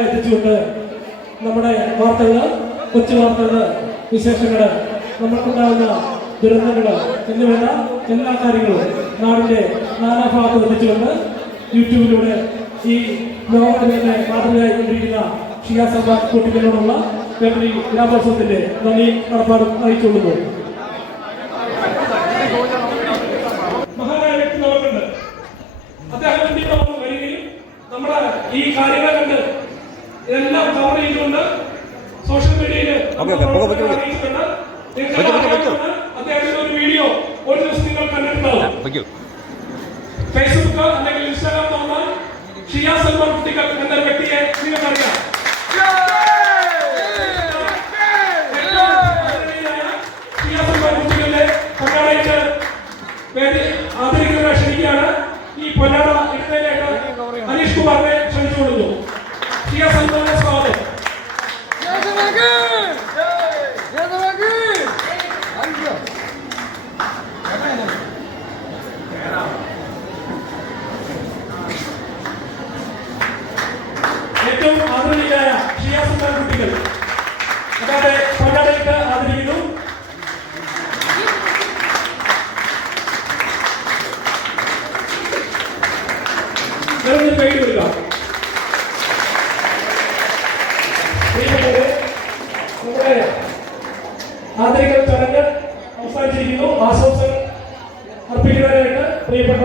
എത്തിച്ചുകൊണ്ട് നമ്മുടെ വാർത്തകൾ, കൊച്ചു വാർത്തകൾ, വിശേഷങ്ങൾ, നമ്മൾക്കുണ്ടാകുന്ന ദുരന്തങ്ങൾ എന്നുവേണ്ട എല്ലാ കാര്യങ്ങളും നാടിന്റെ നാനാഭാഗത്തും എത്തിച്ചുകൊണ്ട് യൂട്യൂബിലൂടെ ഈ ലോകത്തിന് മാതൃകയായിക്കൊണ്ടിരിക്കുന്ന ഷിയാ സൽമാൻ കുട്ടികളോടുള്ള കേരളീ ഗ്രാമോത്സവത്തിന്റെ നന്ദി കടപ്പാടും അറിയിച്ചുകൊള്ളുന്നു. മഹാനായ വ്യക്തി നമുക്കുണ്ട്. അദ്ദേഹം വരികയും നമ്മുടെ ഈ കാര്യങ്ങൾ കണ്ട് ഇതെല്ലാം കവർ ചെയ്തുകൊണ്ട് സോഷ്യൽ മീഡിയയിൽ അദ്ദേഹത്തിന്റെ ഒരു വീഡിയോ ഒരു ദിവസം നിങ്ങൾ കണ്ടിട്ടുണ്ടാവും. ഫേസ്ബുക്ക് അല്ലെങ്കിൽ ഇൻസ്റ്റാഗ്രാം നോക്കാൻ ഷിയാ സൽമാൻ കുട്ടികൾ എന്ന വ്യക്തിയെ നിങ്ങൾക്കറിയാം. ഷിയാ സൽമാൻ കുട്ടികളുടെ പൊന്നാടയ്ക്ക് പേര് ആദരിക്കുന്ന ക്ഷണിക്കുകയാണ്. ഈ പൊന്നാട ഇടയിലേക്ക് അനീഷ് കുമാറിനെ ക്ഷണിച്ചുകൊള്ളുന്നു. ഷിയാ സൽമാനെ സ്വാഗതം. ഏറ്റവും ആദരണീയരായ ഷിയാ സൽമാൻ കുട്ടികൾ അതായത് പൊന്നാടയിട്ട് ആദരിക്കുന്നു. പേര് കൊടുക്കാം. നമ്മുടെ ആദരിക്കൽ ചടങ്ങ് അവസാനിച്ചിരിക്കുന്നു. ആശംസകൾ അർപ്പിക്കുന്നതിനായിട്ട് പ്രിയപ്പെട്ട